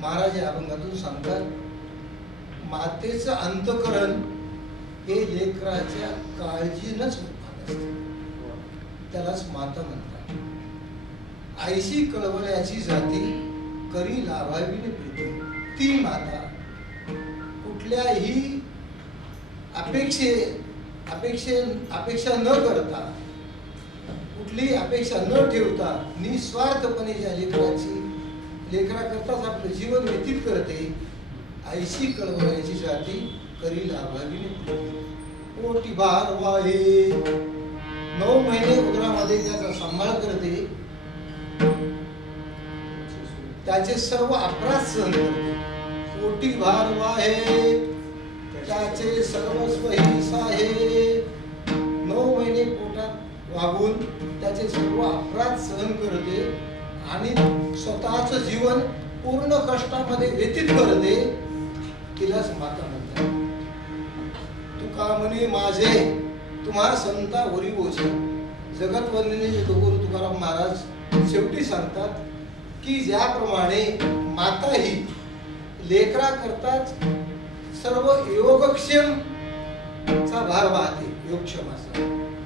महाराज या अभंगातून सांगतात, मातेचं अंतःकरण हे लेकराच्या काळजीनच उत्पन्न असते, त्यालाच माता म्हणतात. आईशी कळवळ्याची जाती करी लाभावीने प्रीती. ती माता कुठल्याही अपेक्षा न करता, कुठलीही अपेक्षा न ठेवता निस्वार्थपणे ज्या लेकराकरताच आपलं जीवन व्यतीत करते, आईशी कळवळ्याची जाती करी लाभावीने. पोटी बार वाहे 9 महिने उदरामध्ये त्याचा सांभाळ करते त्याचे सर्व अपराध सहन करते. पोटी भार वाहे त्याचे सर्वस्व हिंस आहे. 9 महिने पोटात वागून त्याचे सर्व अपराध सहन करते आणि स्वतःच जीवन पूर्ण कष्टामध्ये व्यतीत करते. तिलाच माता म्हणतात. तुका म्हणे माझे तुम्हा संता वरी बोझ. जगत वंदनीय गुरु तुकाराम महाराज शेवटी सांगतात की ज्याप्रमाणे माता ही लेकरा करताच सर्व योगक्षेम चा भार वाहते, योगक्षेमाचा,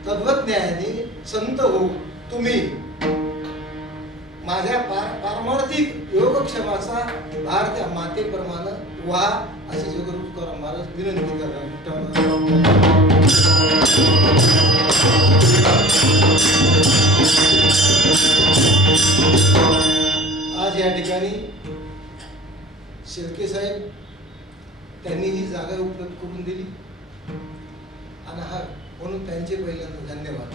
तद्वज्ञाने संत हो तुम्ही माझ्या पारमार्थिक योगक्षेमाचा भार त्या मातेप्रमाणे व्हा, असे जगद्गुरु तुकाराम महाराज विनंती करतात. आज या ठिकाणी शेळके साहेब त्यांनी ही जागा उपलब्ध करून दिली आणि हा म्हणून त्यांचे पहिल्यांदा धन्यवाद.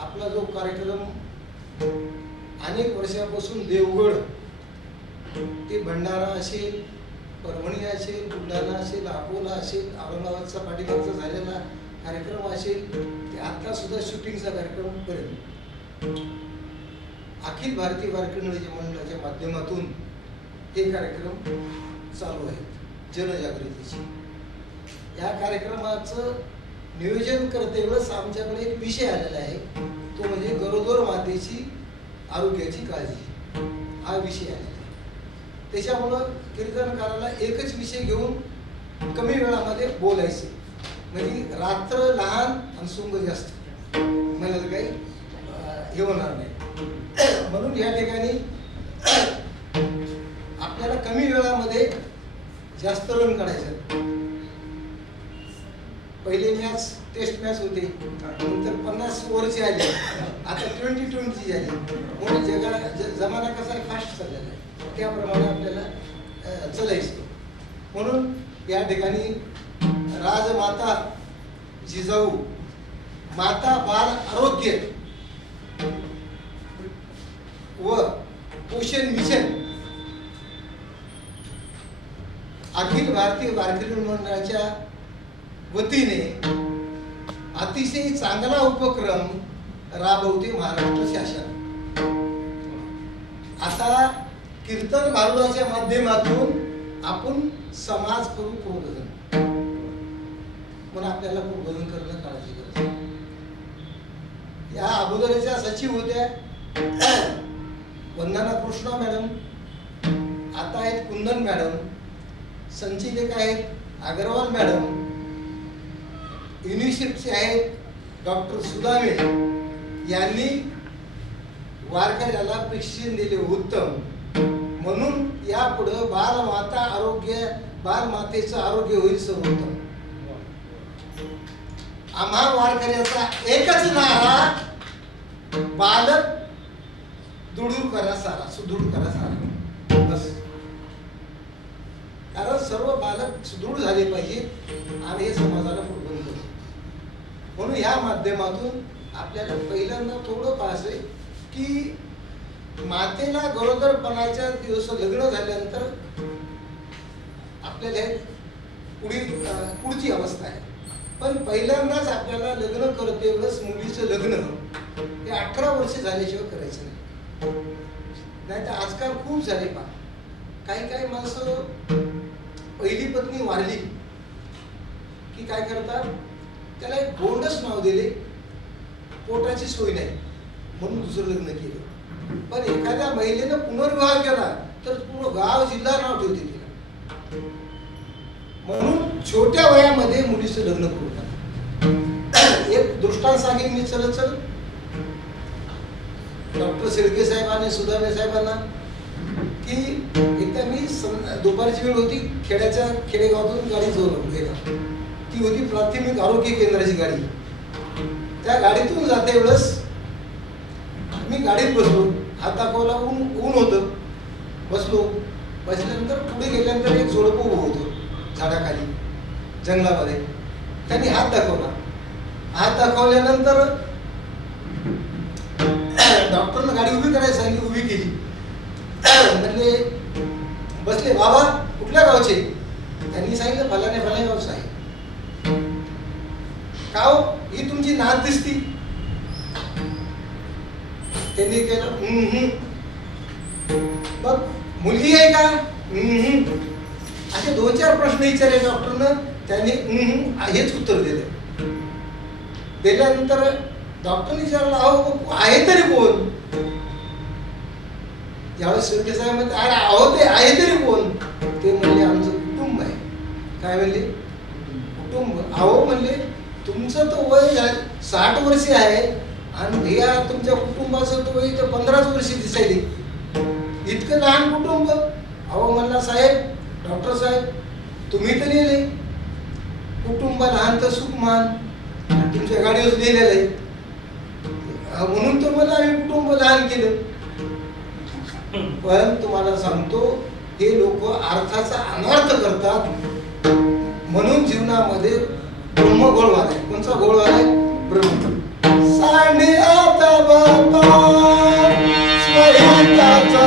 आपला जो कार्यक्रम अनेक वर्षापासून देवगड ते भंडारा असेल, परभणी असेल, बुलढाणा असेल, अकोला असेल, औरंगाबादचा पाठीमागचा झालेला कार्यक्रम असेल, ते आता सुद्धा शूटिंगचा कार्यक्रम करेल. अखिल भारतीय वारकरी मंडळाच्या माध्यमातून हे कार्यक्रम चालू आहेत जनजागृतीचे. या कार्यक्रमाचं नियोजन करते वेळेस आमच्याकडे एक विषय आलेला आहे, तो म्हणजे गरोदर मातेची आरोग्याची काळजी. हा विषय आलेला आहे. त्याच्यामुळं कीर्तनकाराला एकच विषय घेऊन कमी वेळामध्ये बोलायचे, म्हणजे रात्र लहान आणि सोंग जास्त, मला काही हे होणार नाही. म्हणून या ठिकाणी आपल्याला कमी वेळामध्ये जास्त रन काढायचं. पहिले मॅच टेस्ट मॅच होते, नंतर 50 ओव्हरची आली, आता 20-20 झाली. म्हणून जमाना कसा फास्ट चाललेला आहे, त्याप्रमाणे आपल्याला चालायचं. म्हणून या ठिकाणी राजमाता जिजाऊ माता बाल आरोग्य व पोषण मिशन अखिल भारतीय वारकरी मंडळाच्या वतीने अतिशय चांगला उपक्रम राबवते महाराष्ट्र शासन. आता कीर्तन भारुडाच्या माध्यमातून आपण समाज करू प्रबोधन, म्हणून आपल्याला प्रबोधन करणं काळजी गरज आहे. या अगोदरच्या सचिव होत्या वंदना कृष्णा मॅडम, आता आहेत कुंदन मॅडम, संचालिका आहेत अग्रवाल मॅडम, युनिसेफचे आहेत डॉक्टर सुदामे. यांनी वारकऱ्याला प्रशिक्षण दिले उत्तम. म्हणून यापुढे बालमातेचं आरोग्य होईल सर्वोत्तम. आम्हा वारकऱ्याचा एकच नारा, बालक दुडूर करा सारा, सुदृढ करा सारा, बस. कारण सर्व बालक सुदृढ झाले पाहिजे आणि हे समाजाला प्रबोधन करते. म्हणून या माध्यमातून आपल्याला पहिल्यांदा थोडं पाहायचंय की मातेला गरोदरपणाच्या दिवस लग्न झाल्यानंतर आपल्याला पुढची अवस्था आहे. पण पहिल्यांदाच आपल्याला लग्न करते वेळेस मुलीचं लग्न हे 18 वर्ष झाल्याशिवाय करायचं नाही. नाही तर आजकाल खूप झाले पहा. काही माणसं पहिली पत्नी वारली की काय करतात, त्याला एक गोंडस नाव दिले, पोटाची सोय नाही म्हणून दुसरं लग्न केलं. पण एखाद्या महिलेनं पुनर्विवाह केला तर पूर्ण गाव जिल्हा नाव ठेवते तिला. म्हणून छोट्या वयामध्ये मुलीचं लग्न करू नका. एक दृष्टांत सांगेन मी चलत डॉक्टर शेळके साहेबांनी सुधामे साहेबांना की एकदा मी दुपारची वेळ होती, खेडेगावातून गाडी जोडून गेला. ती होती प्राथमिक आरोग्य केंद्राची गाडी. त्या गाडीतून जाते वेळेस मी गाडीत बसलो, हात दाखवला, ऊन होतं, बसल्यानंतर पुढे गेल्यानंतर एक जोडपं उभं होतं झाडाखाली जंगलामध्ये. त्यांनी हात दाखवल्यानंतर डॉक्टरनं गाडी उभी करायला सांगितली, उभी केली. म्हणले बसले, बाबा कुठल्या गावचे? त्यांनी सांगितलं फलाने फलाने गावचं आहे. का हो, ही तुमची नात दिसती. त्यांनी केलं मग मुलगी आहे का? असे 2-4 प्रश्न विचारले डॉक्टरनं. त्यांनी हेच उत्तर दिलं. दिल्यानंतर डॉक्टरने विचारलं, अहो आहे तरी कोण? ज्यावेळेस शेळके साहेब म्हणते अरे अहो ते आहे तरी कोण? ते म्हणले आमचं कुटुंब आहे. काय म्हणले? कुटुंब. अहो म्हणले तुमचं तर वय 60 वर्षे आहे आणि या तुमच्या कुटुंबाचं तर वय तर 15 वर्षे दिसायली. इतकं लहान कुटुंब. अहो म्हणला साहेब, डॉक्टर साहेब तुम्ही तर लिहिले कुटुंब लहान तर सुख मान, तुमच्या गाडीवर लिहिलेलं आहे. म्हणून तर मला आम्ही कुटुंब लहान केलं. पण तुम्हाला सांगतो हे लोक अर्थाचा अनर्थ करतात. म्हणून जीवनामध्ये ब्रह्म गोळवाला आहे. कोणचा गोळवाला आहे? ब्रह्म. सांडे आता बाबा स्वयंताचा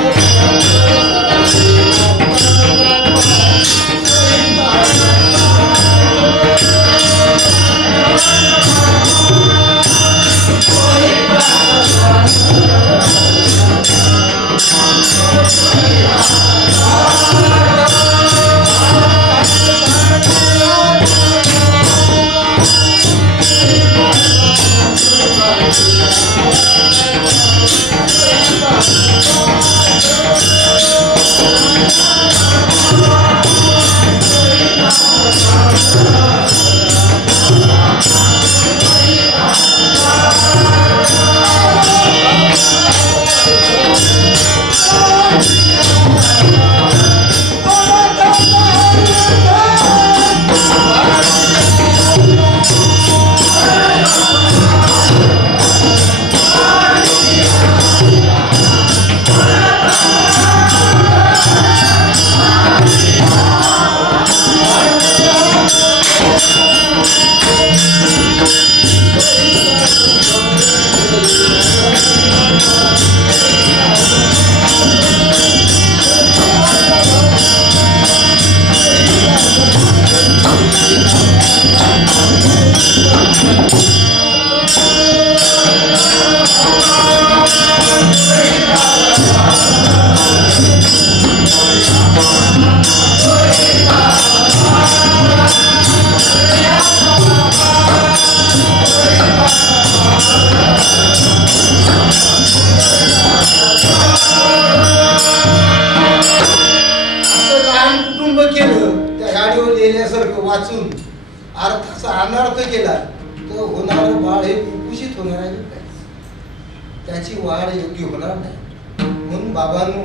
वाचून अर्थाचा अनर्थ केला तर होणार बाळ हे कुपोषित होणार आहे. त्याची वाढ योग्य होणार नाही. म्हणून बाबांनो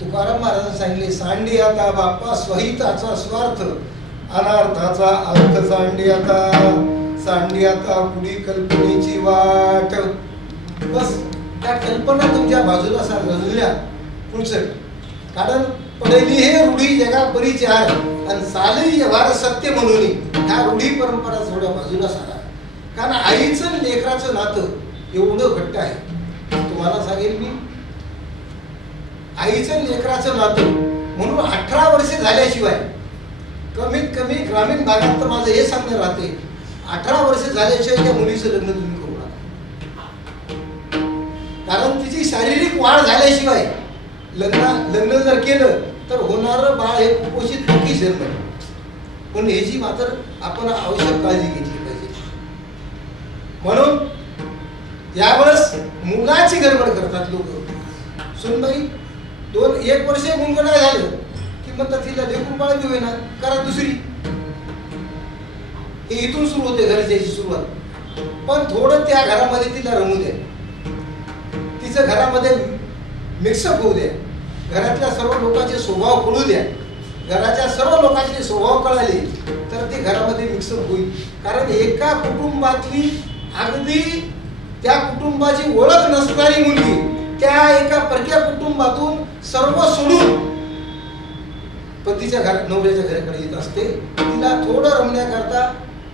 तुकाराम महाराजांनी सांगितले, सांडी आता बाप्पा स्वहिताचा स्वार्थ अनर्थाचा अर्थ सांडी आता. सांडी आता पुढी कल्पनेची वाट. बस त्या कल्पना तुमच्या बाजूला रजल्या पुढचं. कारण पडली हे रूढी जगा परिचार आणि सालही व्यवहार सत्य म्हणून ह्या रूढी परंपरा थोड्या बाजूला सारा. कारण आईचं लेकराचं नातं एवढं घट्ट आहे. तुम्हाला सांगेल मी, आईचं लेकराचं नातं म्हणून 18 वर्षे झाल्याशिवाय कमीत कमी ग्रामीण भागात तर माझं हे सांगणं राहते, 18 वर्षे झाल्याशिवाय त्या मुलीचं लग्न तुम्ही करू नका. कारण तिची शारीरिक वाढ झाल्याशिवाय लग्न जर केलं तर होणारं बाळ हे कुपोषित नक्की जन्म. पण ह्याची मात्र आपण आवश्यक काळजी घेतली पाहिजे. म्हणून यावेळेस मुलाची गडबड करतात लोक. सुनबाई 1 वर्ष मुलगा नाही झालं की म्हणतात तिला लेकरू बाळ घेऊ ना, करा दुसरी. हे इथून सुरू होते घरच्याची सुरुवात. पण थोडं त्या घरामध्ये तिला रमू द्या, तिचं घरामध्ये मिक्सअप होऊ द्या, घरातल्या सर्व लोकांचे स्वभाव कळू द्या. घराच्या सर्व लोकांचे स्वभाव कळाले तर ते घरामध्ये मिक्सअप होईल. कारण एका कुटुंबातली अगदी त्या कुटुंबाची ओळख नसणारी मुलगी त्या एका परक्या कुटुंबातून सर्व सोडून पतीच्या नवऱ्याच्या घराकडे येत असते. तिला थोडं रमण्याकरता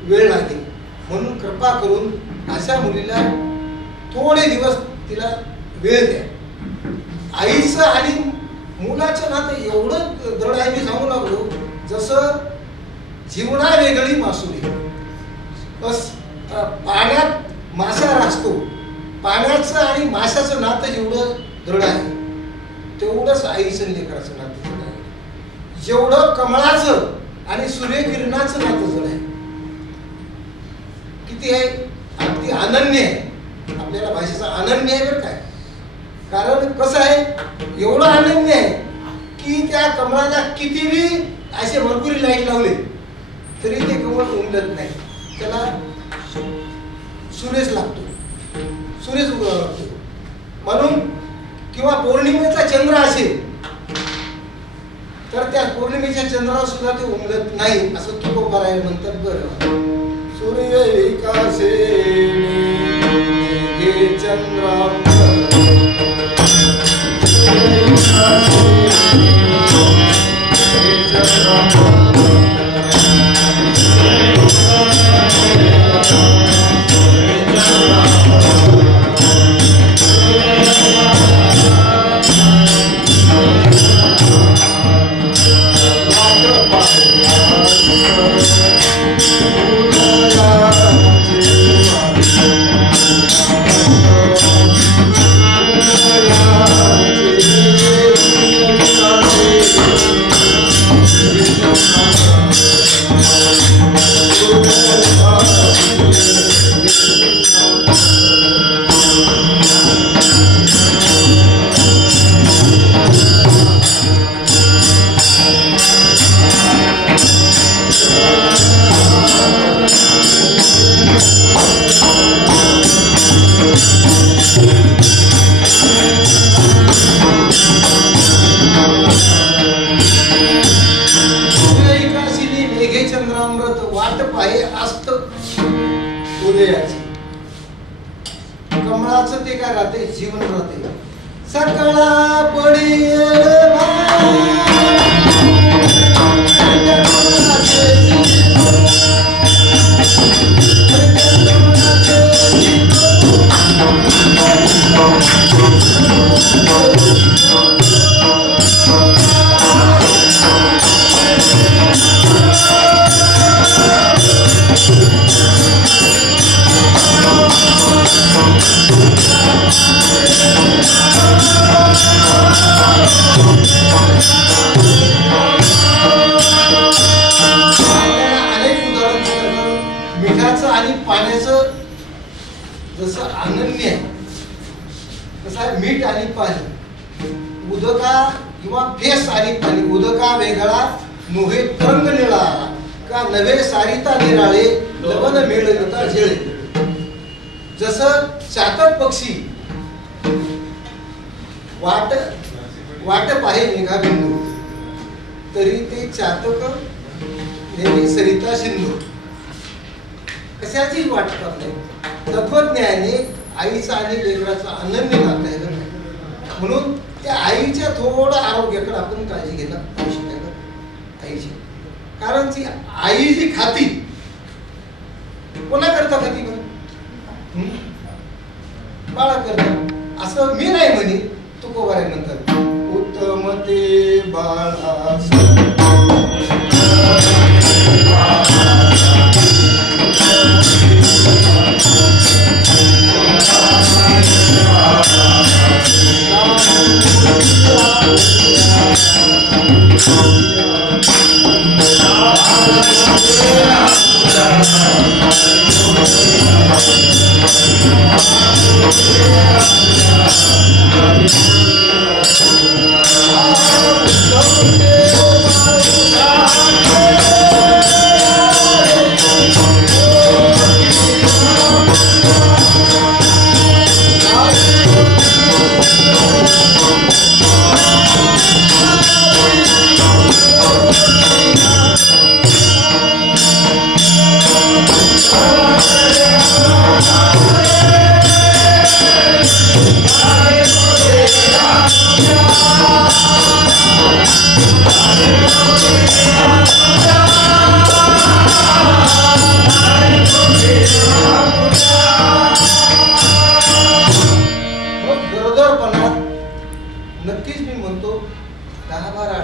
वेळ लागेल. म्हणून कृपा करून अशा मुलीला थोडे दिवस तिला वेळ द्या. आईचं आणि मुलाचं नातं एवढं दृढ आहे, मी सांगू लागलो जसं जीवना वेगळी मासुली. बस पाण्यात मासा राहतो, पाण्याचं आणि माशाचं नातं जेवढं दृढ आहे तेवढंच आईचं लेकराचं नातं दृढ आहे. जेवढं कमळाचं आणि सूर्यकिरणाचं नातं जड आहे. किती आहे? अगदी अनन्य आहे. आपल्याला भाषेचा अनन्य आहे बरं काय. कारण कसं आहे, एवढं अनन्य आहे की त्या कमळाला कितीही असे भरपुरी लाईट लावले तरी ते कमळ उमलत नाही. त्याला सूर्यच लागतो, सूर्यच उगवावा लागतो. म्हणून किंवा पौर्णिमेचा चंद्र असेल तर त्या पौर्णिमेच्या चंद्रावर सुद्धा ते उमलत नाही असं तुकोबाराय म्हणतात. बरं, सूर्य विकासे चंद्र कमळाचं ते काय राहते, जीवन राहते. सकळा पडी आणि पाण्याचं जसं अनन्य आहे तसं आहे मीठ आणि पाणी. उदका किंवा फेस आणि पाणी. उदका वेगळा मोहे तरंग निळा का नवे सारिता निराळे लवण मिळविता झेळे. जसं चातक पक्षी वाट वाट पाहे मेघा बिंदू तरी ते चातक नेहमी सरिता सिंधू कशाची वाट पाहत नाही. तत्वज्ञाने आईचा आणि लेकराचा अनन्य नातं आहे. म्हणून त्या आईच्या थोडं आरोग्याकडे आपण काळजी घेणं आवश्यक आहे आईची. कारण ती आई जी खाती कोणाकरता खाती बाळा करता असं मी नाही म्हणे. तुकोबाराय म्हणतात उत्तम ते बाळा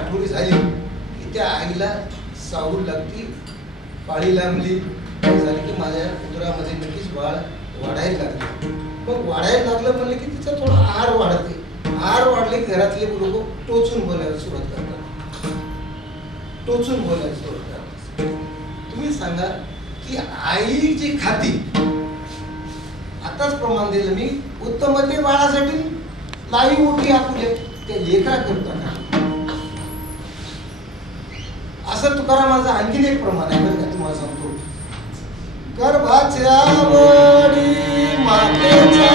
आठवडी झाली की त्या आईला सावूल लागती, पाळी लांबली, काय झाली की माझ्या उदरामध्ये नक्कीच बाळ वाढायला लागलं. मग वाढायला लागलं म्हणलं की तिचा थोडा आहार वाढते. आहार वाढले की घरातले लोक टोचून बोलायला सुरुवात करतात, टोचून बोलायला सुरुवात करतात. तुम्ही सांगा की आई जी खाती, आताच प्रमाण दिलं मी, उत्तम ते बाळासाठी लाई मोठी आपुले त्या लेकरा करता का, असं तुकारामाचं आणखीन एक प्रमाण आहे बरं का, तुम्हाला सांगतो. गर्भाच्या वडी मातेचा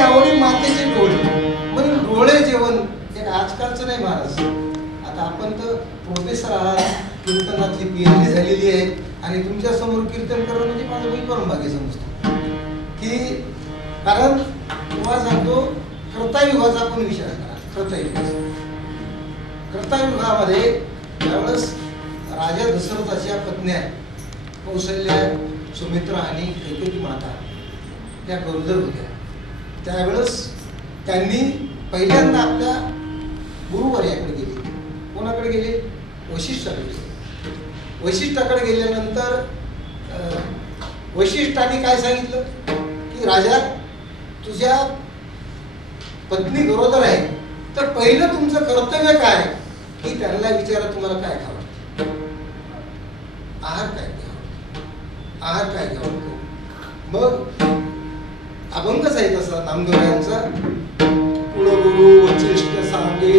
आवडी मातेचे डोळे, म्हणून डोळे जेवण हे आजकालचं नाही महाराज. आता आपण तर प्रोफेसर आहात, कीर्तनातली PhD झालेली आहे आणि तुमच्या समोर कीर्तन करणं म्हणजे माझं मी परमभाग्य समजतो. की कारण तुम्हाला सांगतो, कर्तायुगाचा पण विचार करा. कर्तायुगामध्ये ज्यावेळेस राजा दशरथाच्या पत्न्या कौशल्या, सुमित्रा आणि कैकेयी माता त्या गरोदर होत्या. त्यावेळेस त्यांनी पहिल्यांदा आपल्या गुरुवर्याकडे गेले. कोणाकडे गेले? वशिष्ठाकडे गेले. वशिष्ठाकडे गेल्यानंतर वशिष्ठाने काय सांगितलं की राजा, तुझ्या पत्नी गरोदर आहे, तर पहिलं तुमचं कर्तव्य काय की त्यांना विचारा तुम्हाला काय खावं, आहार काय घ्यावा, आहार काय घ्यावा. मग अभंगच आहे तसा नामदेवांचा, कुळगुरु वशिष्ठ सांगे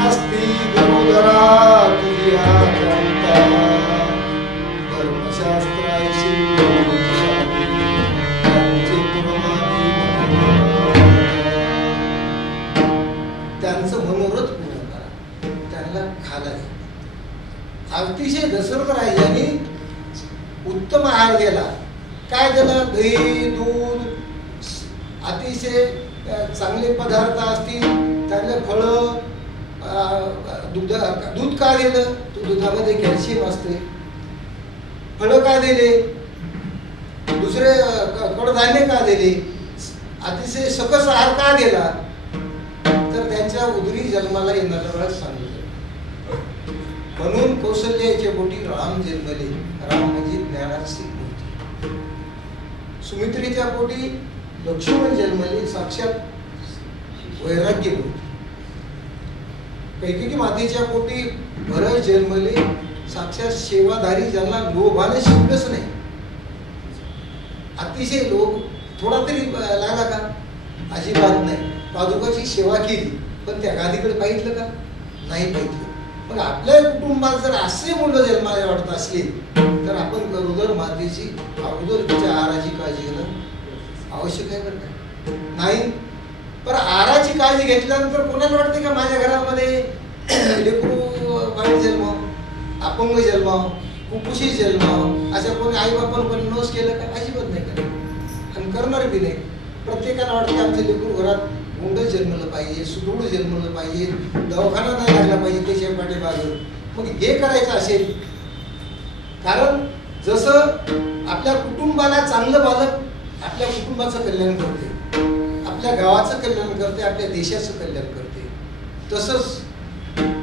आस्ती गरोदरा तुझ्या कांता, धर्मशास्त्राशी त्यांचं मनोरथ पूर्ण करा, त्यांना खाला. अतिशय दशरथ राजांनी उत्तम आहार दिला. काय दिलं? दही, दूध, अतिशय चांगले पदार्थ असतील, चांगले फळं, दूध का दिलं? तो दुधामध्ये कॅल्शियम असते. फळं का दिले? दुसरे कडधान्य का दिले? अतिशय सकस आहार का दिला? तर त्यांच्या उदरी जन्माला येणाऱ्या वेळेस सांगितलं. म्हणून कौशल्याच्या पोटी राम जन्मले. राम म्हणजे ज्ञानाची मूर्ती. सुमित्रेच्या पोटी लक्ष्मण जन्मले, साक्षात वैराग्य मूर्ती. कैकेयी मातेच्या पोटी भरत जन्मले, साक्षात सेवाधारी, ज्यांना लोभाने शिवलंच नाही. अतिशय लोभ थोडा तरी लागला का? अजिबात नाही. पादुकाची सेवा केली, पण त्या गादीकडे पाहितलं का? नाही पाहितलं. मग आपल्या कुटुंबात जर असे मुलं जन्माला वाटत असले, तर आपण गरोदर मातेची अगोदर तिच्या आहाराची काळजी घेणं आवश्यक आहे बरं का? नाही. पण आहाराची काळजी घेतल्यानंतर कोणाला वाटते का माझ्या घरामध्ये लेकरू वाईट जन्माव, अपंग जन्माव, कुपोषित जन्माव, अशा कोणी आई बापानं पण नोस केलं का? अजिबात नाही करत आणि करणार बी नाही. प्रत्येकाला वाटते आमचं लेकरू घरात गुंडच जन्मलं पाहिजे, सुदृढ जन्मलं पाहिजे, दवाखाना नाही लागला पाहिजे त्याच्या पाठीमागे. मग हे करायचं असेल, कारण जसं आपल्या कुटुंबाला चांगलं बालक आपल्या कुटुंबाचं कल्याण करते, आपल्या गावाचं कल्याण करते, आपल्या देशाचं कल्याण करते, तसंच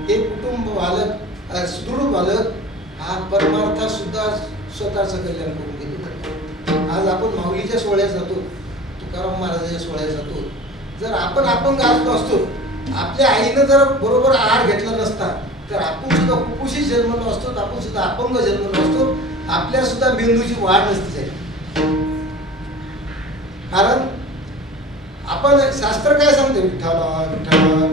हे कुटुंब बालक, सुदृढ बालक हा परमार्था सुद्धा स्वतःचं कल्याण करून घेतो. आज आपण माऊलीच्या सोहळ्यात जातो, तुकाराम महाराजांच्या सोहळ्यात जातो. जर आपण अपंग असतो, आपल्या आईनं जर बरोबर आहार घेतला नसता, तर आपण सुद्धा कुपोषित जन्मलो असतो, आपण सुद्धा अपंग जन्मलो असतो, आपल्या सुद्धा मेंदूची वाढ नसती झाली. कारण आपण शास्त्र काय सांगते? विठ्ठला विठ्ठला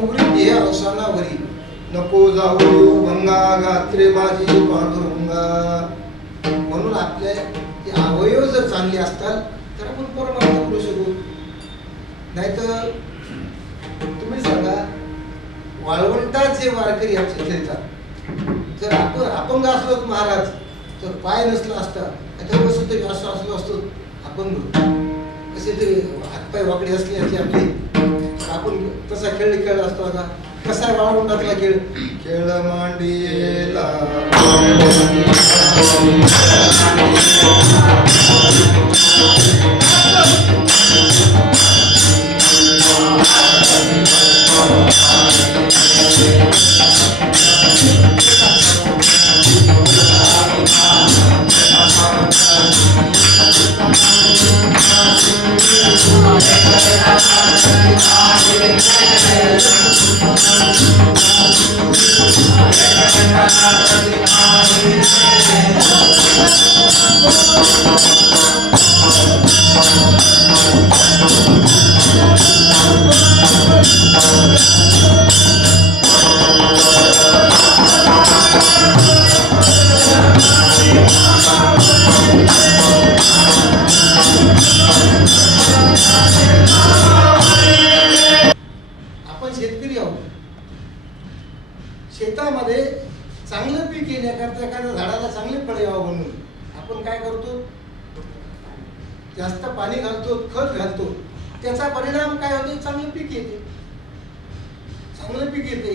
मुगरी हे अवसानावरी, नको जाऊ गंगा गात्रे माझी पांडुरंगा. म्हणून आपल्या ते अवयव जर चांगले असतात तर आपण परमार्थ करू शकू. नाहीतर तुम्ही सांगा, वाळवंटात जे वारकरी आमचे खेळतात, जर आपण अपंग असलो महाराज, तर पाय नसला असता तर कसं तरी असं असलो असतो अपंग, कसे तरी हातपाय वाकडे असले असते आपले, आपण तसा खेळ खेळला असतो. आता कसा वाळवंटातला खेळ, खेळ मांडीला शेतामध्ये चांगलं पीक येण्याकरता एखाद्या झाडाला चांगले फळ यावं म्हणून आपण काय करतो, जास्त पाणी घालतो, खत घालतो, त्याचा परिणाम काय होतो, चांगलं पीक येते, चांगलं पीक येते.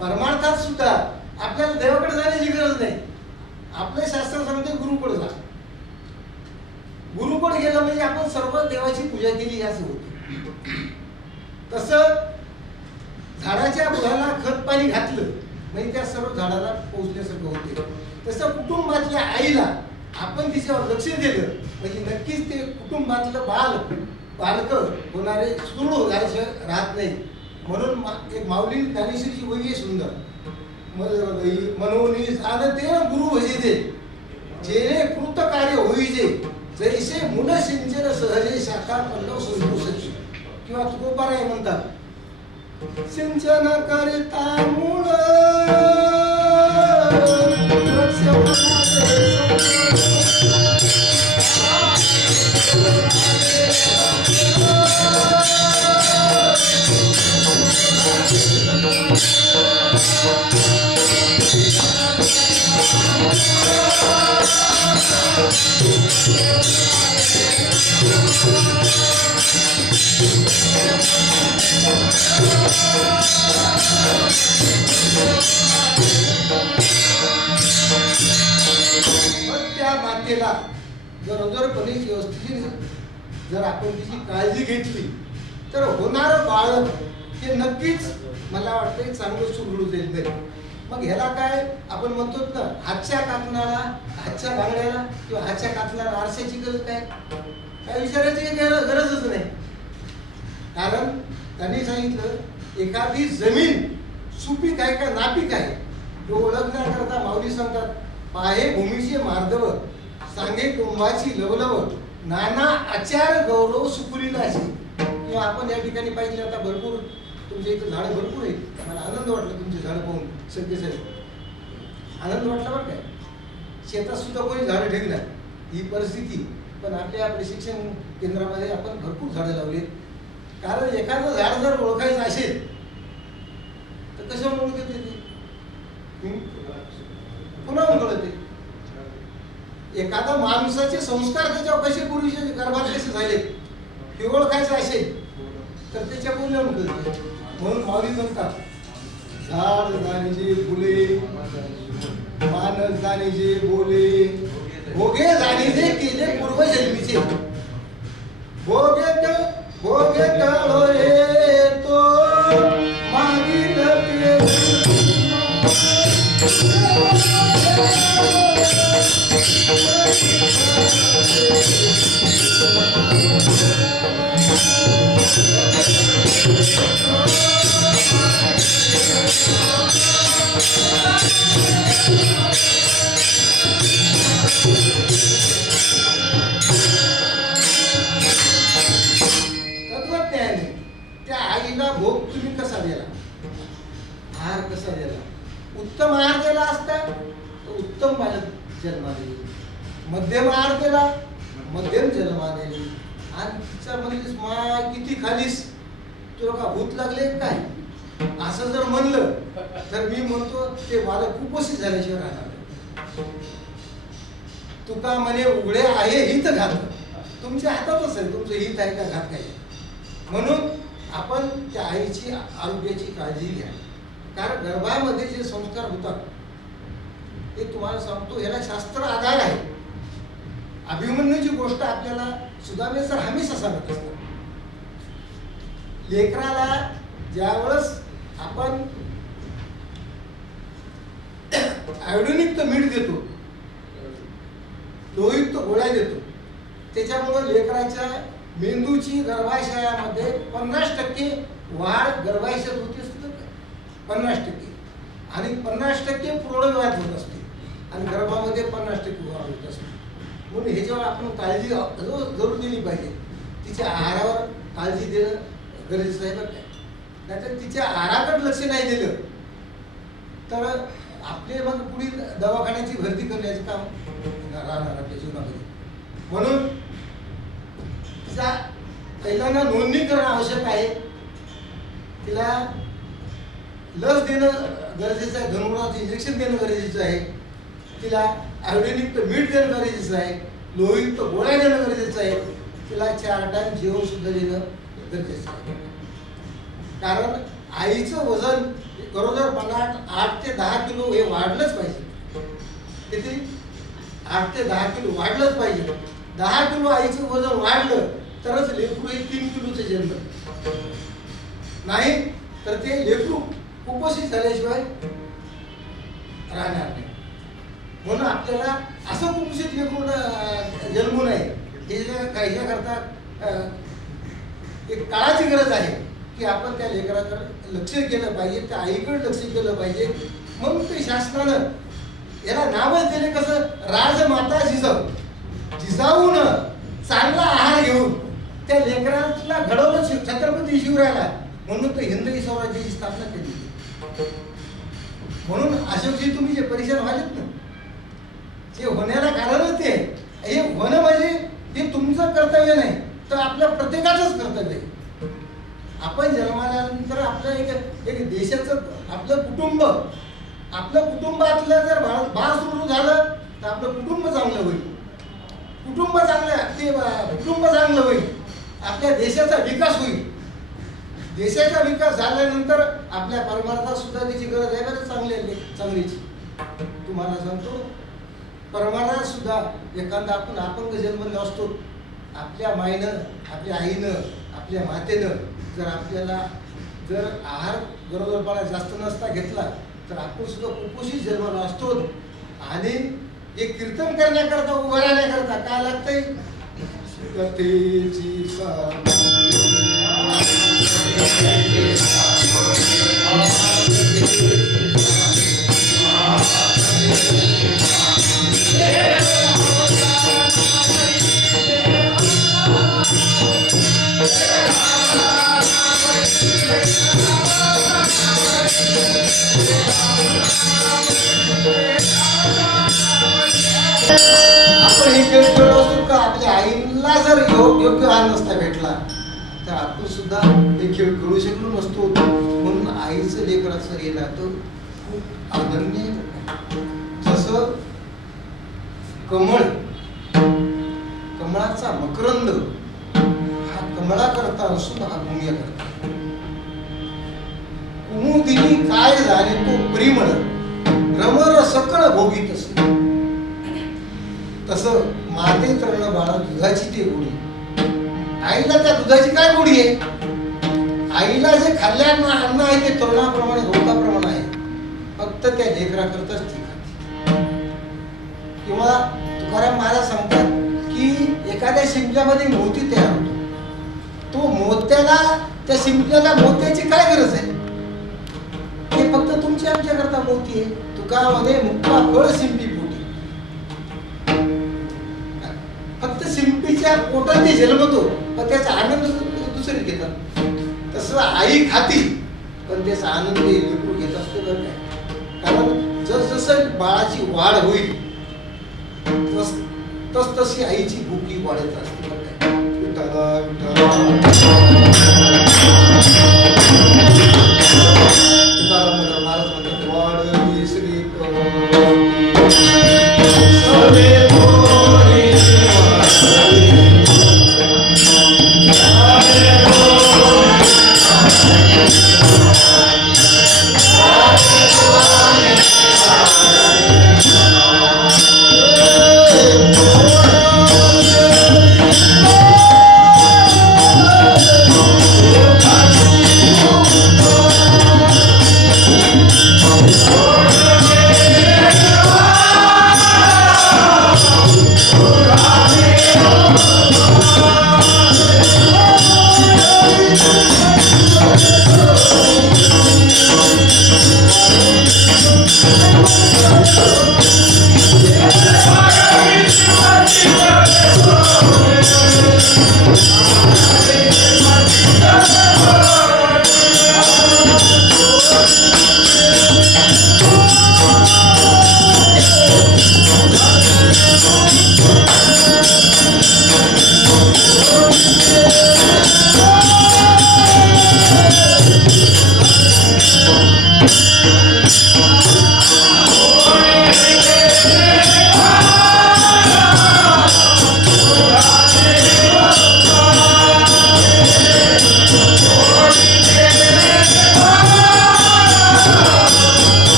परमार्थात सुद्धा आपल्याला देवाकडे जाण्याची गरज नाही. आपले शास्त्र सांगते गुरुकडे जा. गुरुकडे गेलं म्हणजे आपण सर्व देवाची पूजा केली असं होतं. तसं झाडाच्या बुडाला खत पाणी घातलं म्हणजे त्या सर्व झाडाला पोहोचण्यासारखं होते. तसं कुटुंबातल्या आईला आपण तिच्यावर लक्ष दिलं म्हणजे नक्कीच ते कुटुंबातलं बालक होणारे सुदृढ झाल्याशिवाय राहत नाही. म्हणून एक माऊली ज्ञानेश्वरीची वही सुंदर, मनोनी जाणते गुरु भजिते, जेणे कृत कार्य होईजे, जैसे मुल सिंचन सहजे शाखा पल्लव संतोषी. किंवा तुकोबाराय म्हणतात, सिंचन करिता मूळ त्या मातेला गरोदरपणे व्यवस्थित जर आपण तिची काळजी घेतली तर होणारं बाळक हे नक्कीच मला वाटतं चांगलं सुदृढ जाईल. मग ह्याला काय आपण म्हणतो ना, हातच्या काकणाला, हातच्या बांगड्याला किंवा हातच्या काकणाला आरशाची गरज काय विचारायची गरजच नाही. कारण त्यांनी सांगितलं एखादी जमीन सुपीक आहे का नापीक आहे हे ओळखण्याकरता माऊली सांगतात, पाहे भूमीचे मार्दव, सांगे कुंभाची लवलव, नाना आचार गौरव सुपुरीलाची. किंवा आपण या ठिकाणी पाहिजे आता भरपूर तुमच्या इथं झाडं भरपूर आहेत. मला आनंद वाटला तुमचे झाडं पाहून, सगळे आनंद वाटला बरं काय. शेतात सुद्धा कोणी झाडं ठेवणार ही परिस्थिती, पण आपल्या प्रशिक्षण केंद्रामध्ये आपण भरपूर झाडं लावलीत. कारण एखादं झाड जर ओळखायचं असेल तर कशावर ओळखते ते, पुन्हा कळते. एखादा माणसाचे संस्कार त्याच्यावर कसे पूर्वीचे गर्भात कसे झाले हे ओळखायचं असेल तर त्याच्या बोलण्यावर कळते. म्हणून माऊली म्हणतात, झाड जाणीचे फुले, मानस जाणीचे बोले, भोगे जाणीचे केले पूर्वजन्मीचे, भोगे कळो येतो मागील तत्वज्ञानी त्या आईला भोग तुम्ही कसा दिला, आहार कसा दिला, उत्तम आहार दिला असता तर उत्तम बालक जन्माला येईल, मध्यम आहार दिला मध्यम जन्माला येईल. आणि तिचा म्हणलीस मा किती खालीस, तुला का भूत लागले काय, असं जर म्हणलं तर मी म्हणतो ते बालक कुपोषित झाल्याशिवाय राहणार. तुका म्हणे उघडे आहे हित घात, तुमच्या हातातच आहे, तुमचं हित आहे का घात काय. म्हणून आपण त्या आईची आरोग्याची काळजी घ्या. कारण गर्भामध्ये जे संस्कार होतात ते तुम्हाला सांगतो, याला शास्त्र आधार आहे. अभिमन्यूची गोष्ट आपल्याला सुदामे सर हमेशा सांगत असतात. लेकराला ज्यावेळेस आपण आयोडीनयुक्त मीठ देतो, लोहयुक्त गोळ्या देतो, त्याच्यामुळे लेकराच्या मेंदूची गर्भाशयामध्ये 50% वाढ गर्भाशयात होते असते, 50%, आणि 50% पूर्णवयात होत असते, आणि गर्भामध्ये 50% वाढ होत असते. म्हणून ह्याच्यावर आपण काळजी जरूर दिली पाहिजे. तिच्या आहारावर काळजी देणं गरजेचं आहे बरं काय. नाहीतर तिच्या आहाराकडे लक्ष नाही दिलं तर आपले मग पुढील दवाखान्याची भरती करण्याचं काम राहणार आपल्या जीवनामध्ये. म्हणून तिचा पहिल्यांदा नोंदणी करणं आवश्यक आहे. तिला लस देणं गरजेचं आहे, धनुर्वाताचं इंजेक्शन देणं गरजेचं आहे, तिला आयोडीनयुक्त मीठ देणं गरजेचं आहे, लोहयुक्त गोळ्या देणं गरजेचं आहे, तिला 4 टाइम जेवण सुद्धा देणं गरजेचं आहे. कारण आईचं वजन गरोदरपणात 8 ते 10 किलो हे वाढलंच पाहिजे. किती? 8 ते 10 किलो वाढलंच पाहिजे. 10 किलो आईचं वजन वाढलं तरच लेकरू हे 3 किलोचं जन्म, नाही तर ते लेकरू कुपोषित झाल्याशिवाय राहणार नाही. म्हणून आपल्याला असं कुपोषित लेकरू जन्मू नये. हे करता एक काळाची गरज आहे की आपण त्या लेकराकडे लक्ष केलं पाहिजे, त्या आईकडे लक्ष केलं पाहिजे. म्हणून ते शासनानं याला नावच दिले कसं, राजमाता जिजाऊ. जिजाऊन चांगला आहार घेऊन त्या लेकराला घडवलं छत्रपती शिवरायाला, म्हणून तर हिंदवी स्वराज्याची स्थापना केली. म्हणून अशोकजी तुम्ही जे परेशान व्हालेत ना, जे होण्याला कारणच ते हे होणं म्हणजे हे तुमचं कर्तव्य नाही तर आपल्या प्रत्येकाचंच कर्तव्य आहे. आपण जन्माल्यानंतर आपलं एक देशाचं आपलं कुटुंबातलं जर बाळ सुरू झालं तर आपलं कुटुंब चांगलं होईल. कुटुंब चांगलं होईल, आपल्या देशाचा विकास होईल. देशाचा विकास झाल्यानंतर आपल्या परमार्थात सुद्धा त्याची गरज आहे बरं चांगलीची. तुम्हाला सांगतो, परमार्थात सुद्धा एखादा आपण अपंग जन्मले असतो, आपल्या मायनं, आपल्या आईनं, आपल्या मातेनं जर आपल्याला जर आहार गरोदरपणा जास्त नसता घेतला तर आपण सुद्धा कुपोषित जन्माला असतो. आणि हे कीर्तन करण्याकरता, उभं राहण्याकरता काय लागतंय, आपण हे खेळ खेळलो असतो का, आपल्या आईला जर योग्य आहार नसता भेटला तर आपण सुद्धा हे खेळ खेळू शकलो नसतो. म्हणून आईचं लेकराचं हे नातं खूप आदरणीय. जसं कमळाचा मकरंद हा कमळाकरता असून हा भूमिया करता. कुमुदिनी काय झाले तो प्रेमळ, भ्रमर सकळ भोगीत असे. तसं माते तरण बाळा दुधाची ते गोडी. आईला त्या दुधाची काय गोडी आहे? आईला जे खाल्ल्यानं अन्न आहे ते तरुणाप्रमाणे गवताप्रमाणे आहे, फक्त त्या लेकराकरताच ती खाते. किंवा तुकाराम महाराज सांगतात की एखाद्या शिंपल्यामध्ये मोती तयार होतो, तो मोत्याला, त्या शिंपल्याला मोत्याची काय गरज आहे? ते फक्त तुमच्या आमच्याकरता मोती आहे. तुकामध्ये मुक्ता फळ शिंपी पोटी, फक्त शिंपीच्या पोटात ते जन्मतो पण त्याचा आनंद दुसरे घेतात. तसं आई खाती पण त्याचा आनंद हे लेकरू घेत असते बरं काय. कारण जसजसं बाळाची वाढ होईल तस तशी आईची भूक ही वाढत असते बरं काय. विठ्ठला विठ्ठला महाराज म्हणतात वाढली श्री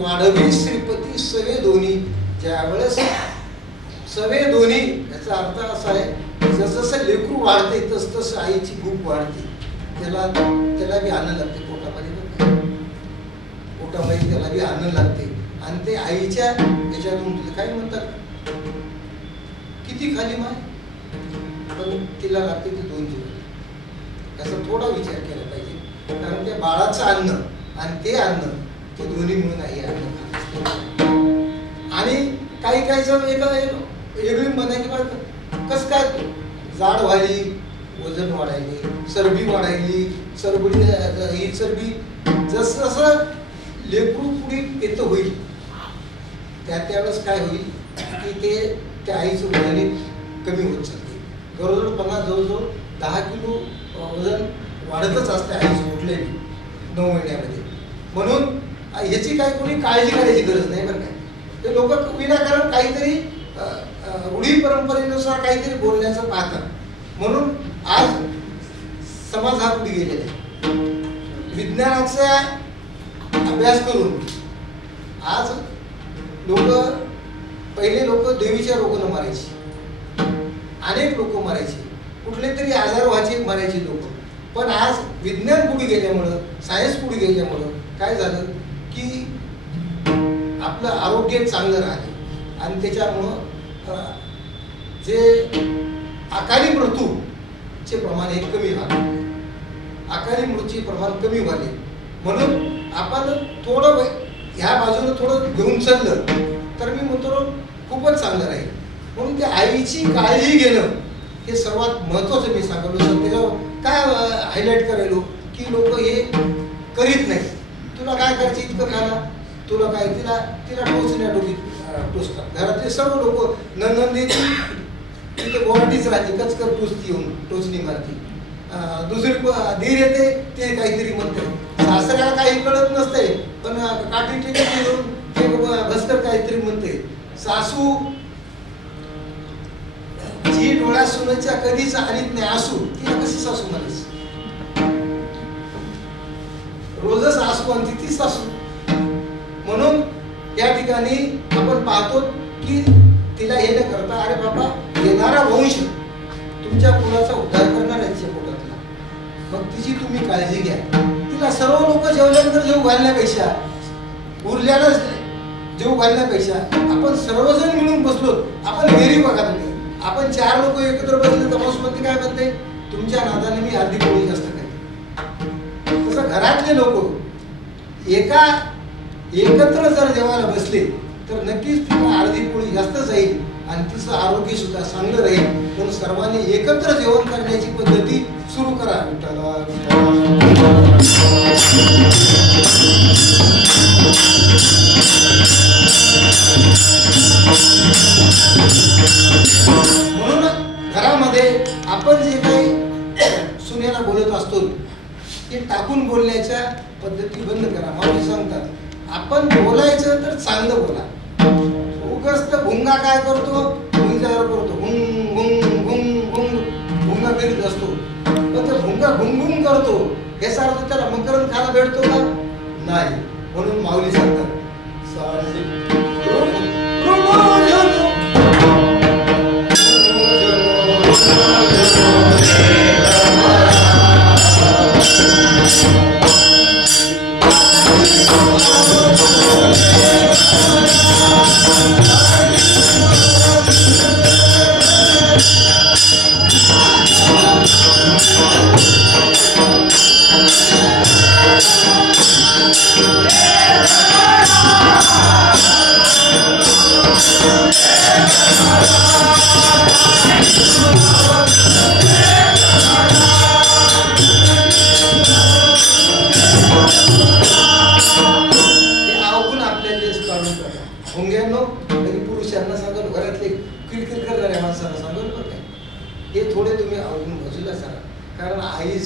वाढवी श्रीपती सवे दोन्ही. ज्यावेळेस सवे दोन्ही याचा अर्थ असा आहे जसं लेकरू वाढते तस आईची भूक वाढते. त्याला बी आनंद लागते पोटामध्ये त्याला बी आनंद लागते. आणि ते आईच्या याच्यातून काय म्हणतात किती खाली माय पण तिला लागते ते 2 जीवन. याचा थोडा विचार केला पाहिजे. कारण त्या बाळाचं अन्न आणि ते अन्न ते दोन्ही मिळून आई अन्न. आणि काही जण वेगळी म्हणायची कस काय जाड व्हायली वजन वाढायली चरबी वाढायली ही चरबी जसं लेकरू पुढे येतं होईल त्यावेळेस काय होईल की ते त्या आईचं वजन कमी होत चालते. गरोदरपणा जवळजवळ 10 किलो वजन वाढतच असते आईचं कुठल्याही 9 महिन्यामध्ये. म्हणून याची काही कोणी काळजी करायची गरज नाही बरं काय. ते लोक विनाकारण काहीतरी रूढी परंपरेनुसार काहीतरी बोलण्याचं पाहतात. म्हणून आज समाज हा पुढे गेलेला आहे. विज्ञानाचा अभ्यास करून आज पहिले लोक देवीच्या रोगानं मारायचे. अनेक लोक मारायचे. कुठले तरी आजार व्हायचे मारायचे लोक. पण आज विज्ञान पुढे गेल्यामुळं सायन्स पुढे गेल्यामुळं काय झालं की आपलं आरोग्य चांगलं राहते. आणि त्याच्यामुळं जे अकाली मृत्यूचे प्रमाण हे कमी झाले. अकाली मृत्यूचे प्रमाण कमी झाले. म्हणून आपण थोडं ह्या बाजूने थोडं घेऊन चाललं तर मी म्हणतो खूपच चांगलं राहील. म्हणून त्या आईची काळजी घेणं हे सर्वात महत्त्वाचं मी सांगलो. त्याच्यावर काय हायलाईट करायलो की लोक हे करीत नाही. तुला काय करायचं इतकं खाला तुला काय तिला टोचण्या टोचतात. घरातले सर्व लोक नंदी तिथे गोराटीच राहते कचकर टोचती येऊन टोचणी मारती. दुसरी धीर येते ते काहीतरी म्हणते. सासऱ्याला काही कळत नसते पण काठी टिकट घेऊन ते भस्कर काहीतरी म्हणते. सासू जी डोळ्या सुनेच्या कधीच आणीत नाही आसू ती कशी सासू म्हणायची. रोजच आसू आणते ती सासू. म्हणून या ठिकाणी आपण पाहतो की तिला हे न करता अरे बाबा येणारा वंश तुमच्या कुलाचा उद्धार करणार आहे तिच्या पोटातला. मग तिची तुम्ही काळजी घ्या. तिला सर्व लोक जेवल्यानंतर जेव घालण्यापेक्षा उरल्याला जेव घालण्यापेक्षा आपण सर्वजण मिळून बसलो. आपण घरी बघा तुम्ही आपण 4 लोक एकत्र बसले तर बसमध्ये काय म्हणते तुमच्या नादाने मी अर्धी पोळी जास्त खाते. तसं घरातले लोक एकत्र जर जेवायला बसले तर नक्कीच तिला अर्धी पोळी जास्त जाईल आणि तिचं आरोग्य सुद्धा चांगलं राहील. म्हणून सर्वांनी एकत्र जेवण करण्याची पद्धती सुरू करा. म्हणून घरामध्ये आपण जे काही सुनेला बोलत असतो ते टाकून बोलण्याच्या पद्धती बंद करा. मावशी सांगतात आपण बोलायचं तर चांगलं बोला. उगाच तर भुंगा काय करतो, भुंगावर करतो, भुंग भुंग भुंग भुंग भुंगा करीत असतो. पण तो भुंगा भुंगुंग करतो याचा अर्थ त्याला मकरंद खायला भेटतो का? नाही. म्हणून माऊली सांगतात पुरुषांना सांगा, घरातले किरकिर करणाऱ्या माणसांना सांगा बरं काय, हे थोडे तुम्ही अवगुण बाजूला सांगा. कारण आई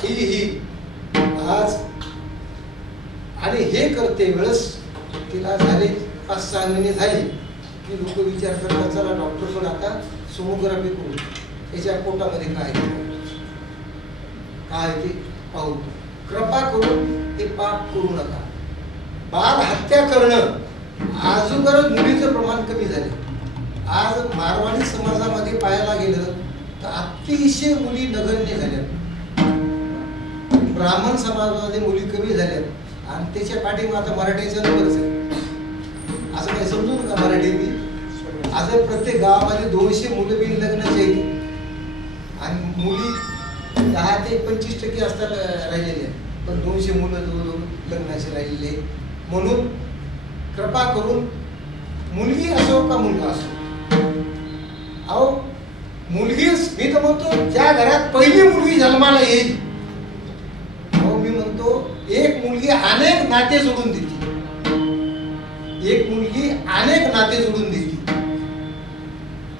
ही आज आणि हे करते वेळेस तिला झाले 5-6 महिने झाले की लोक विचार करतात चला डॉक्टर पण आता सोनोग्राफी करू, त्याच्या पोटामध्ये काय ते पाहू. कृपा करून हे पाप करू नका. बाल हत्या करणं आजूबाजू मुलीचं प्रमाण कमी झाले. आज मारवाडी समाजामध्ये पाहायला गेलं तर अतिशय मुली नगण्य झाल्या. ब्राह्मण समाजामध्ये मुली कमी झाल्यात आणि त्याच्या पाठीमागे आता मराठीचा नंबरच आहे. असं काही समजू नका मराठी. आज प्रत्येक गावामध्ये 200 मुलं बिन लग्नाचे आहेत आणि मुली 10 ते 25% असतात राहिलेले आहेत. पण 200 मुलं जवळजवळ लग्नाचे राहिलेले. म्हणून कृपा करून मुलगी असो का मुलगा असो, अहो मुलगीच मी तर म्हणतो ज्या घरात पहिली मुलगी जन्माला येईल, अहो मी म्हणतो एक मुलगी अनेक नाते जोडून देते. एक मुलगी अनेक नाते जोडून देते.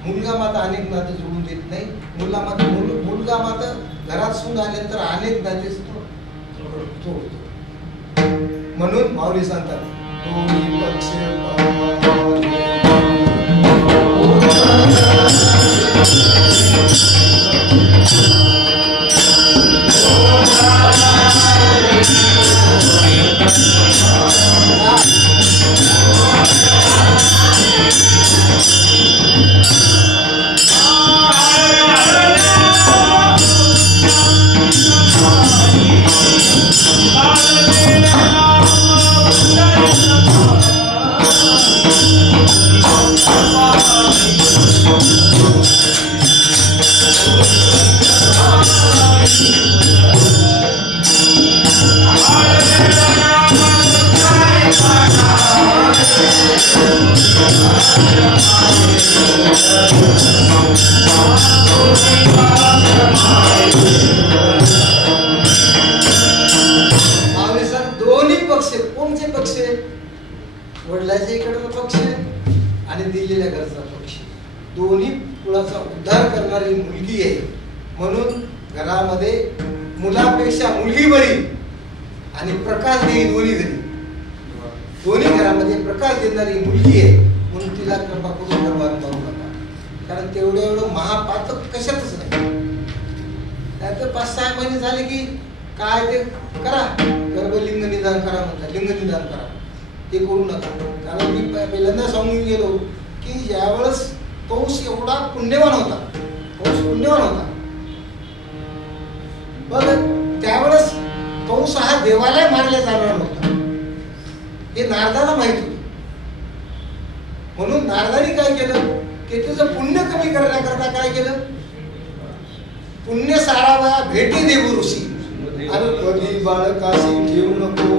मुलगा मात्र अनेक नाते जोडून देत नाही. मुलगा मात्र घरात सून आल्यानंतर अनेक नाते जोडतो. म्हणून माऊली सांगतात दोन्ही पक्ष वडिलांच्या इकडचा पक्ष आणि दिलेल्या घरचा पक्ष, दोन्ही कुळाचा उद्धार करणारी मुलगी आहे. म्हणून घरामध्ये मुलापेक्षा मुलगी बरी आणि प्रकाश देई दोन्ही घरी. दोन्ही घरामध्ये प्रकाश देणारी मुलगी आहे. म्हणून तिला कृपा करून बरबाद करू नका. कारण एवढं महापातक कशातच नाही. त्यात 5-6 महिने झाले की काय ते करा, गर्भलिंग निदान करा म्हणतात, लिंग निदान करा, ते करू नका. कारण मी पहिल्यांदा सांगून गेलो की ज्यावेळेस कंस एवढा पुण्यवान होता, बघ त्यावेळेस कंस हा देवाला मारला जाणार नव्हता, हे नारदाला माहित होतं. म्हणून नारदाने काय केलं की त्याचं पुण्य कमी करण्याकरता काय केलं, पुण्य सारावा भेटे देव ऋषी आणि कधी बाळकाशी ठेवू नको.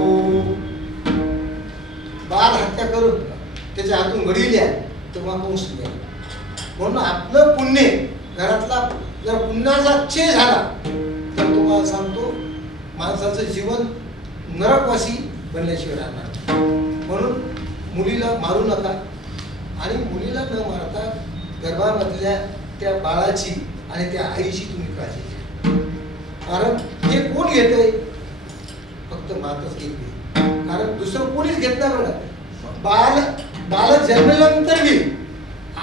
बाल हत्या करून त्याच्या हातून घडविल्या तेव्हा कंस गेला. म्हणून आपलं पुण्य घरातला जर पुण्याचा क्षय झाला तर तुम्हाला सांगतो माणसाचं जीवन नरकवासी बनल्याशिवाय राहणार. म्हणून मुलीला मारू नका आणि मुलीला न मारता गर्भामधल्या त्या बाळाची आणि त्या आईची तुम्ही काळजी घ्या. कारण हे कोण घेतंय? फक्त माताच घेते. कारण दुसरं कोणीच घेत नाही बघा. बाळ जन्मल्यानंतर बी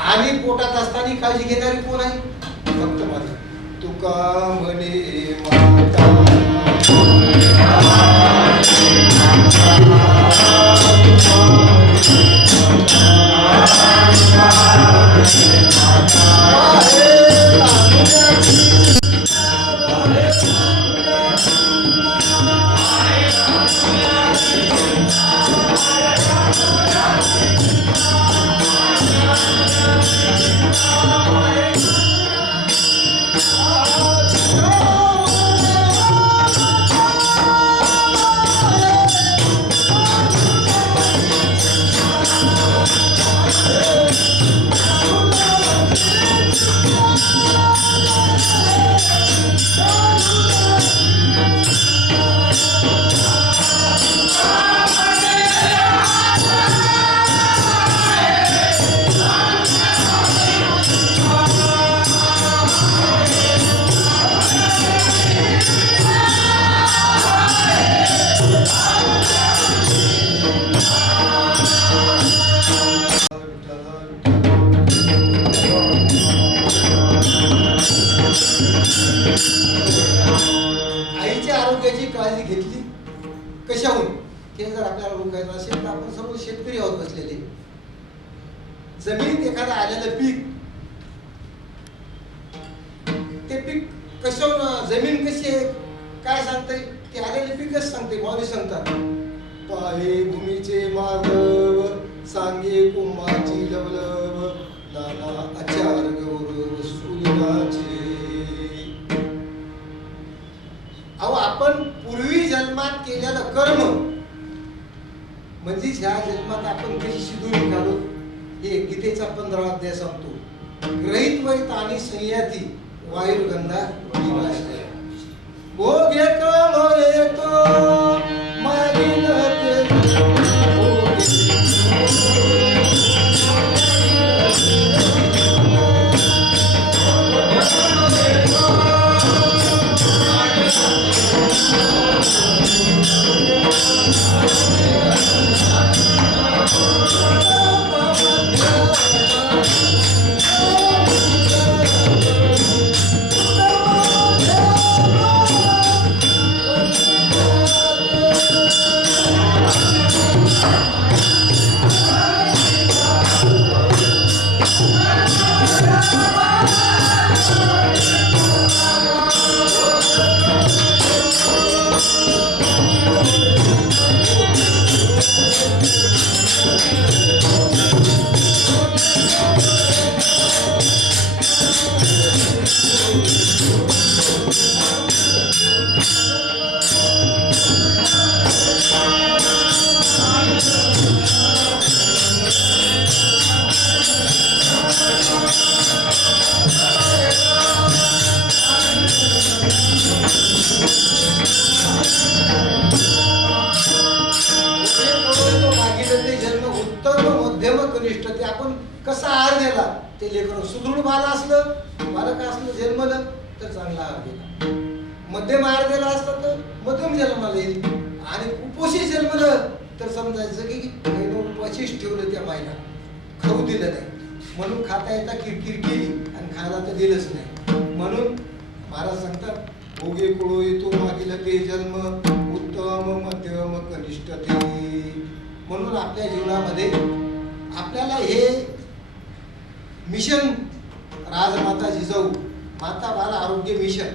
आणि पोटात असताना काळजी घेणारी कोण आहे? फक्त माता. तुका म्हणे माता आईच्या आरोग्याची काळजी घेतली कशाहून? हे जर आपल्याला रोखायचं असेल तर आपण सर्व शेतकरी आहोत बसलेले. जमिनीत एखादं आलेलं पीक, ते पीक कशाहून, जमीन कशी आहे काय सांगते? ते आलेले पीकच सांगते. माऊली सांगतात पाहे भूमीचे माधव सांगे कुंभाची लवलव नाना आचार गौरव सूर्याचे. अहो आपण पूर्वी जन्मात केलेलं कर्म म्हणजे ह्या जन्मात आपण कशी शिदूर निघालो हे गीतेचा 15वा अध्याय सांगतो. ग्रहित वैत आणि संयती वायुगंधा भोग येतो मागील कसा आहार दिला ते लेकरं सुदृढ बाल असलं, बालक असलं जन्मलं तर चांगला आहार दिला. मध्यम आहार दिला असता तर मध्यम जन्माला येईल. आणि कुपोषित जन्मलं तर समजायचं की उपाशीच ठेवलं त्या माईला, खाऊ दिलं नाही. म्हणून खाता येता किरकिर केली आणि खायला तर दिलंच नाही. म्हणून महाराज सांगतात भोगे कुळो येतो मागील ते जन्म उत्तम मध्यम कनिष्ठ ते. म्हणून आपल्या जीवनामध्ये आपल्याला हे मिशन राजमाता जिजाऊ माता बाल आरोग्य मिशन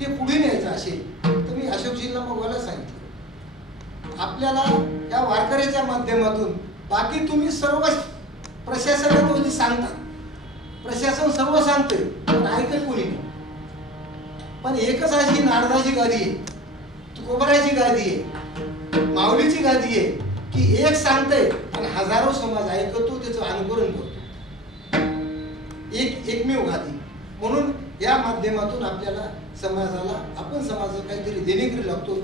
हे पुढे न्यायचं असेल तर मी अशोकजींना बघायला सांगितलं. आपल्याला या वारकऱ्याच्या माध्यमातून बाकी तुम्ही सर्व प्रशासनात सांगता, प्रशासन सर्व सांगते पण ऐकत कोणी नाही. पण एकच अशी नारदाची गादी आहे, तुकोबराची गादी आहे, माऊलीची गादी आहे, की एक सांगतंय आणि हजारो समाज ऐकतो, त्याचं अनुकरण करतो, एकमेव घाती. म्हणून या माध्यमातून आपल्याला समाजाला आपण समाजाला काहीतरी देणेकरी लागतो.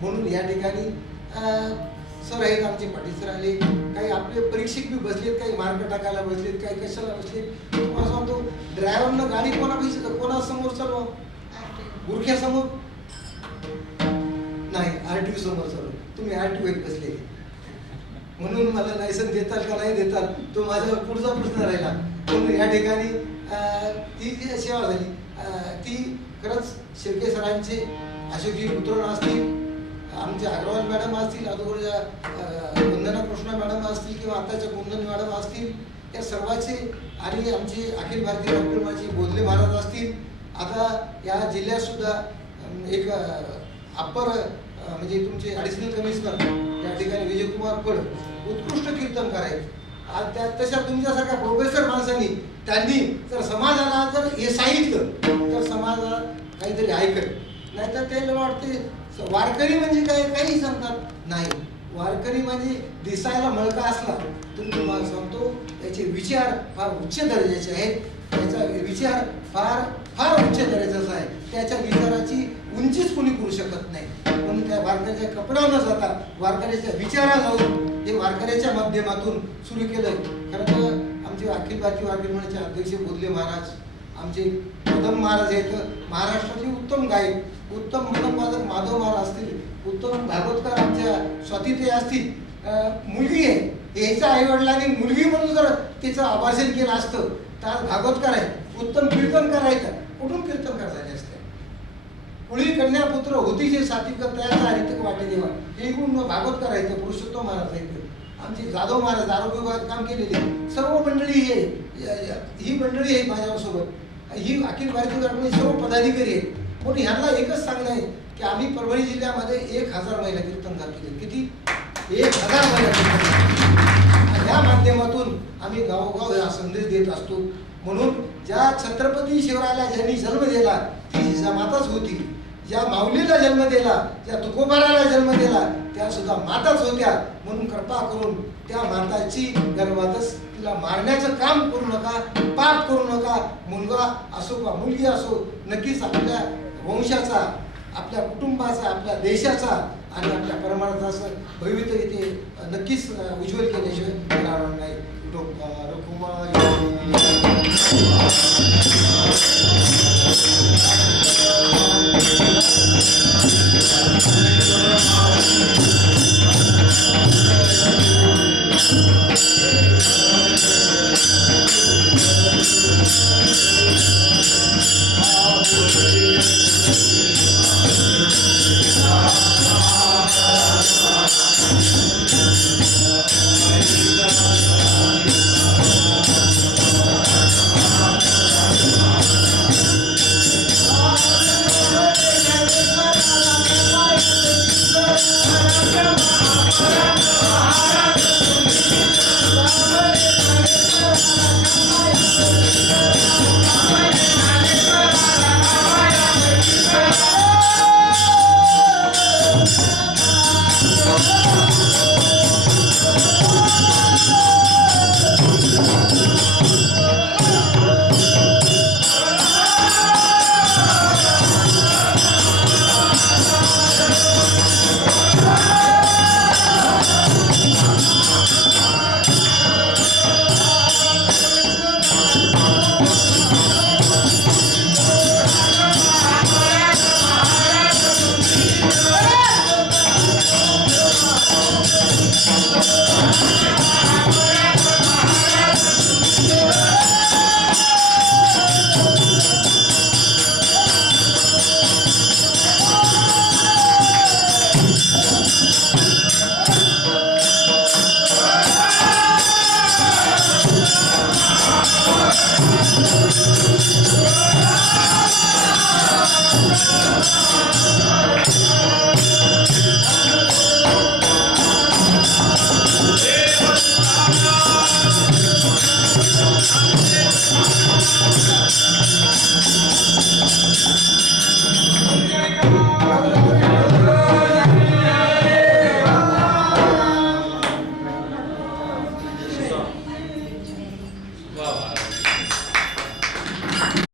म्हणून या ठिकाणी सर आहेत आमचे, पाटील सर आले, काही आपले परीक्षक बी बसलेत, काही मार्क टाकायला बसलेत, काही कशाला बसलेत. तुम्हाला सांगतो, ड्रायव्हरनं गाडी कोणासमोर चालवा, गुरख्यासमोर नाही, RTO समोर चालवा. तुम्ही RTO एक बसले, म्हणून मला लायसन देताल का नाही देताल तो माझा पुढचा प्रश्न राहिला. म्हणून या ठिकाणी ती जी सेवा झाली ती खरंच शेळके सरांचे, अशोकजी पुत्रण असतील, आमचे अग्रवाल मॅडम असतील, अगोदरच्या वंदना कृष्णा मॅडम असतील किंवा आताच्या कुंदन मॅडम असतील, या सर्वांचे, आणि आमचे अखिल भारतीय डॉक्टर बोधले महाराज असतील. आता या जिल्ह्यात सुद्धा एक अप्पर म्हणजे तुमचे ॲडिशनल कमिशनर या ठिकाणी विजयकुमार फड उत्कृष्ट कीर्तनकार आहेत. आज त्या तशा तुमच्यासारख्या प्रोफेसर माणसांनी त्यांनी जर समाजाला जर हे सांगितलं तर समाजाला काहीतरी ऐकत, नाहीतर ते वाटते वारकरी म्हणजे काय, काही सांगतात नाही. वारकरी म्हणजे दिसायला मळका असला तर तुम्हाला सांगतो त्याचे विचार फार उच्च दर्जाचे आहेत, त्याचा विचार फार फार उच्च दर्जाचा आहे. त्याच्या विचाराची उंचीच कोणी करू शकत नाही. म्हणून त्या वारकऱ्याच्या कपड्यावर न जाता वारकऱ्याच्या विचारा जाऊन हे वारकऱ्याच्या माध्यमातून सुरू केलंय. खरं तर आमचे अखिल भारतीय वारकरी मंडळाचे अध्यक्ष बोधले महाराज, आमचे कदम महाराज आहेत, महाराष्ट्रातले उत्तम गायक, उत्तम मनोवादक माधव महाराज असतील, उत्तम भागवतकार आमच्या स्वातीताई असतील. मुलगी आहे, याच्या आईवडिलांनी मुलगी म्हणून जर तिचं आभाषण केलं असतं तर आज भागवतकार आहे, उत्तम कीर्तनकार आहेत. कुठून कीर्तनकार झाले असते? पुढील कन्यापुत्र होती जे सात्विक तयाचा हरितक वाटे देवा, हे गुण भागवतकार आहेत, पुरुषोत्तम महाराज आहेत, आमचे जाधव महाराज आरोग्य विभागात काम केलेले. सर्व मंडळी ही मंडळी आहे माझ्यासोबत, ही अखिल भारतीय वारकरी सर्व पदाधिकारी आहेत. म्हणून ह्यांना एकच सांगणं आहे की आम्ही परभणी जिल्ह्यामध्ये 1000 महिला कीर्तनकार केले. किती? 1000 महिला कीर्तनकार. या माध्यमातून आम्ही गावोगाव हा संदेश देत असतो. म्हणून ज्या छत्रपती शिवरायाला ज्यांनी जन्म दिला ती जिजामाताच होती, ज्या माऊलीला जन्म दिला, ज्या तुकोबाराला जन्म दिला त्या सुद्धा माताच होत्या. म्हणून कृपा करून त्या माताची गर्भातच तिला मारण्याचं काम करू नका, पाप करू नका. मुलगा असो का मुलगी असो, नक्कीच आपल्या वंशाचा, आपल्या कुटुंबाचा, आपल्या देशाचा आणि आपल्या परमार्थाचं भविष्य इथे नक्कीच उज्ज्वल केल्याशिवाय राहणार नाही.